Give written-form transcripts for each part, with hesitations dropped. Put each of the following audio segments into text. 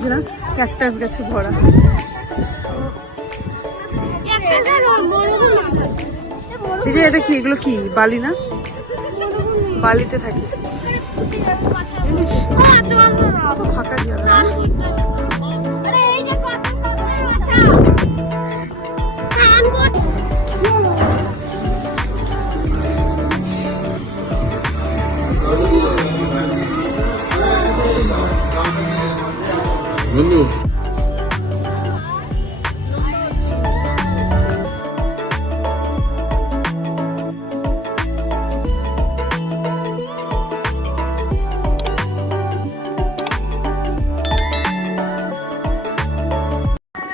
লাগছে না, ক্যাকটাস গাছে ভরা। দিদি এটা কি, এগুলো কি বালি না? বালিতে থাকে। ফাঁকা জায়গা। বন্ধু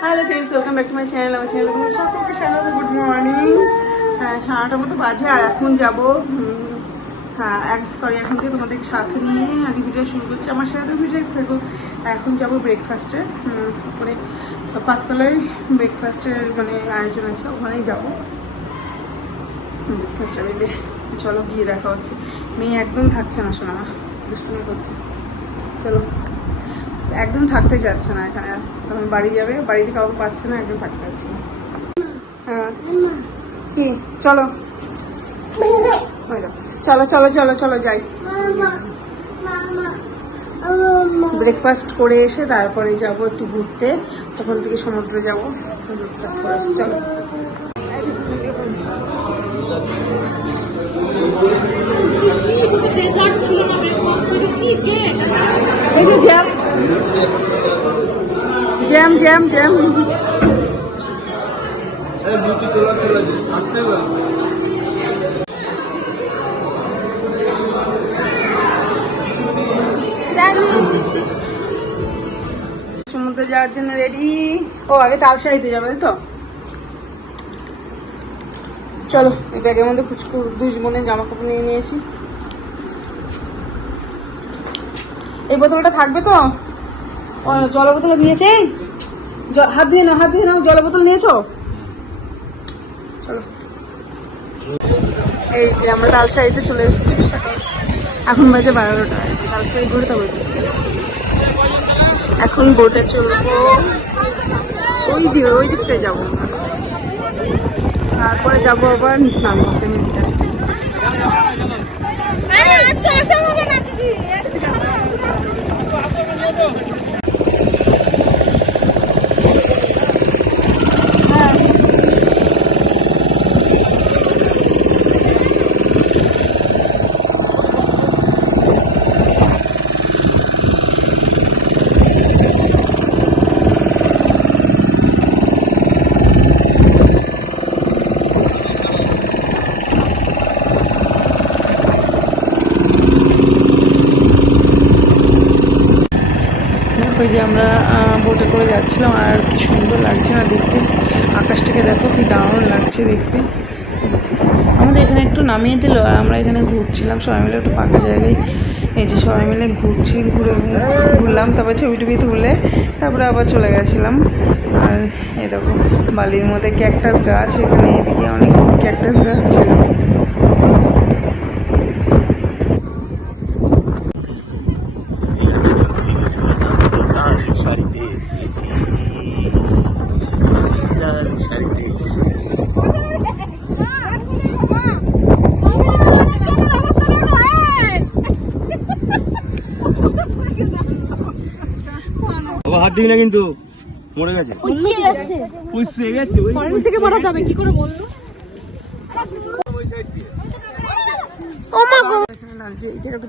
hello friends, welcome back to my channel. আমার চ্যানেলে তোমাদের সকলকে স্বাগত। Good morning. হ্যাঁ, 9:30 মতো বাজে। আর এখন যাবো, হ্যাঁ সরি, এখন থেকে তোমাদের সাথে নিয়ে আজ ভিডিও শুরু করছি। আমার সাথে ভিডিও থাকবো। এখন যাবো ব্রেকফাস্টে, উপরে 5তলায় ব্রেকফাস্টের মানে আয়োজন আছে, ওখানেই যাবো ব্রেকফাস্টটা মিলে। চলো গিয়ে দেখা হচ্ছে। মেয়ে একদম থাকছে না, শোনা দুষ্টুমি করতে। চলো, একদম থাকতে চাচ্ছে না এখানে। তখন বাড়ি যাবে, বাড়িতে কাউকে পাচ্ছে না, একদম থাকতে পারছে না। হ্যাঁ কি, চলো চলো চলো চলো চলো যাই। ব্রেকফাস্ট করে এসে তারপরে যাব একটু ঘুরতে, ওখান থেকে সমুদ্রে যাবো ব্রেকফাস্ট করে। চলো এই যে জ্যাম জ্যাম জ্যাম জ্যাম। সমুদ্রে যাওয়ার জন্য রেডি। ও আগে তালসারিতে যাবে তো। চলো, এই ব্যাগের মধ্যে দুই বোনের জামা কাপড় নিয়ে নিয়েছি। এই বোতলটা থাকবে তো? জলের বোতল নিয়েছে। হাত ধুয়ে নাও, হাত ধুয়ে নাও। জলের বোতল নিয়েছো? চলো, এই যে আমরা তালসারিতে চলে এসেছি। এখন বাজে 12টা। তালসারি ঘুরতে হবে। এখন বোটে চলবো, ওই দিকটায় যাবো। তারপরে যাবো আবার স্নান করতে নদীতে। ওই যে আমরা বোটে করে যাচ্ছিলাম, আর কি সুন্দর লাগছে না দেখতে। আকাশটাকে দেখো, কি দারুণ লাগছে দেখতে। আমাদের এখানে একটু নামিয়ে দিল, আর আমরা এখানে ঘুরছিলাম সবাই মিলে, একটু ফাঁকা জায়গায়। এই যে সবাই মিলে ঘুরলাম, তারপর ছবি টবি তুলে তারপরে আবার চলে গেছিলাম। আর এই দেখো বালির মধ্যে ক্যাকটাস গাছ, এখানে এদিকে অনেক ক্যাকটাস গাছ ছিল। হাত দিবি না কিন্তু, মরে গেছে। থেকে পাঠাতে হবে, কি করে বললো?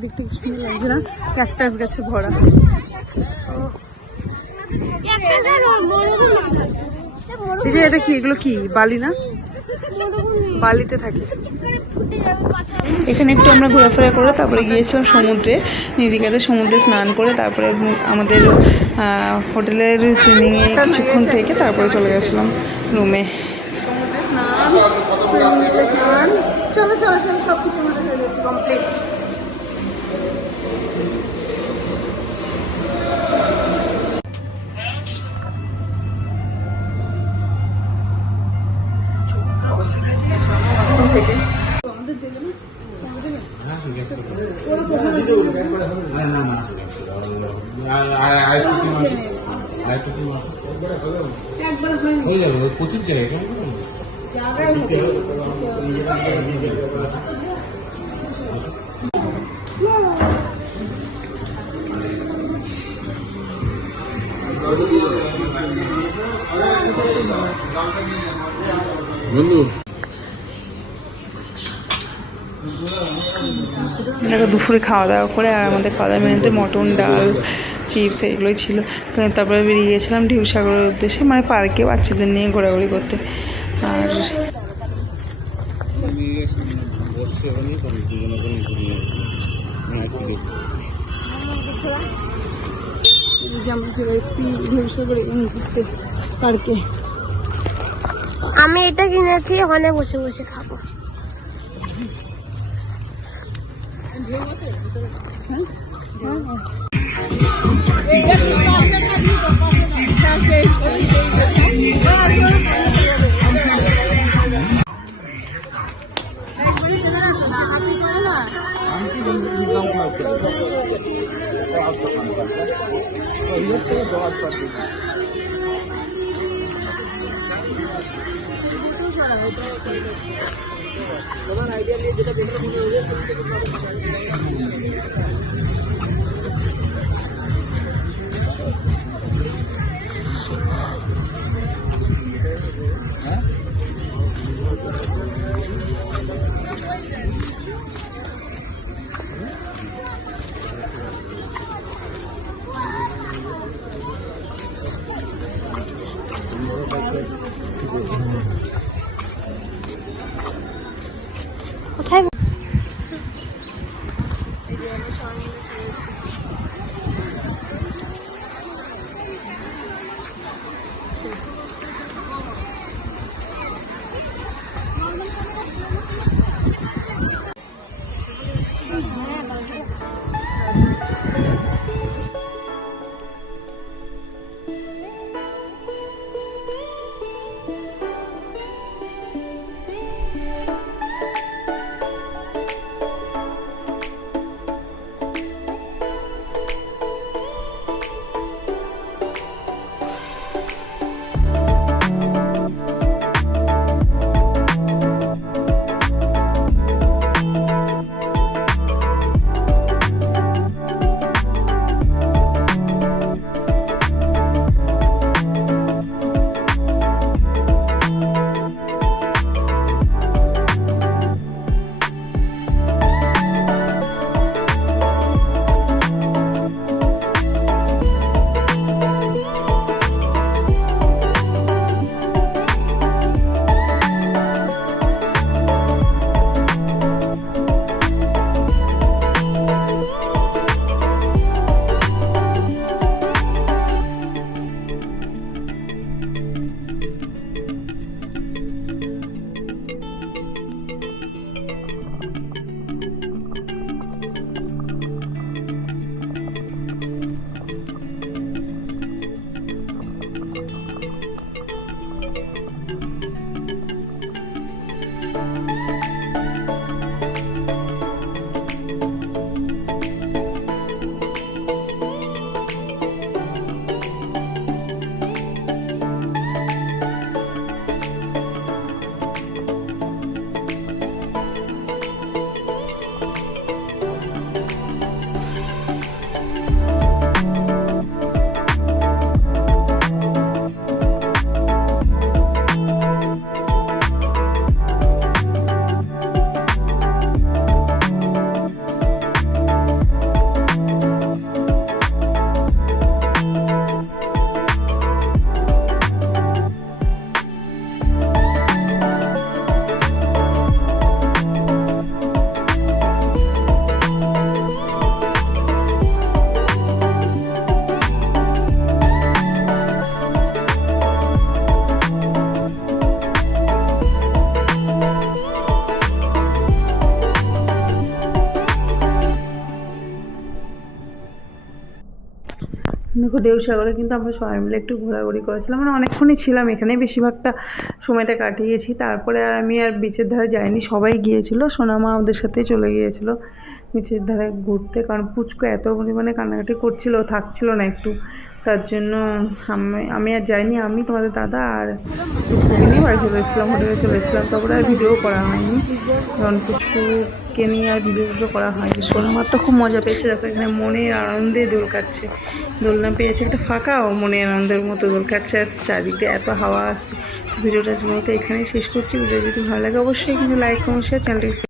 দিক থেকে সুন্দর লাগছে না, ক্যাকটাস গাছে ভরা। দিদি এটা কি, এগুলো কি বালি না? বালিতে থাকে। এখানে একটু আমরা ঘোরাফেরা করে তারপরে গিয়েছিলাম সমুদ্রে, নদীকাতে সমুদ্রে স্নান করে তারপরে আমাদের হোটেলের সুইমিংয়ে কিছুক্ষণ থেকে তারপরে চলে গেছিলাম রুমে। সমুদ্রে স্নান, সুইমিংয়ে স্নান, চলো চলো চলো, সব কিছু আমাদের হয়ে গেছে কমপ্লিট। থেকে আমাদের দেবে না, একবার হয়ে যাবে প্রচুর জায়গা বন্ধু দুপুরে খাওয়া দাওয়া করে আর আমাদের খাওয়া দাওয়া মেনুতে মটন, ডাল, চিপস এগুলোই ছিল। তারপরে বেরিয়ে গিয়েছিলাম ঢেউসাগরের উদ্দেশ্যে, মানে পার্কে বাচ্চাদের নিয়ে ঘোরাঘুরি করতে। আর পার্কে আমি এটা কিনেছি, ওখানে বসে বসে খাবো। কোথায় দেখো ঢেউসাগরে কিন্তু আমরা সবাই মিলে একটু ঘোরাঘুরি করেছিলাম, মানে অনেকক্ষণই ছিলাম এখানে, বেশিরভাগটা সময়টা কাটিয়েছি। তারপরে আর আমি আর বিচের ধারে যাইনি, সবাই গিয়েছিল, সোনামা আমাদের সাথেই চলে গিয়েছিলো। বিচের ধারে ঘুরতে, কারণ পুচকু এত পরিমাণে কান্নাকাটি করছিল, থাকছিল না একটু, তার জন্য আমি আর যাইনি। আমি তোমাদের দাদা আর পুচকুকে নিয়ে বাড়ি চলে এসেছিলাম, হোটেলে চলে এসেছিলাম। তারপরে আর ভিডিও করা হয়নি, কারণ পুচকুকে নিয়ে আর ভিডিও করা হয়নি। সোনামার তো খুব মজা পেয়েছে, দেখো এখানে মনের আনন্দে দোল কাটছে, দোলনা পেয়েছে একটা ফাঁকা, ও মনের আনন্দের মতো দোল কাটছে, আর চারিদিকে এত হাওয়া আসছে। তো ভিডিওটা তো এখানেই শেষ করছি। ভিডিও যদি ভালো লাগে অবশ্যই কিন্তু লাইক কমেন্ট শেয়ার, চ্যানেলটি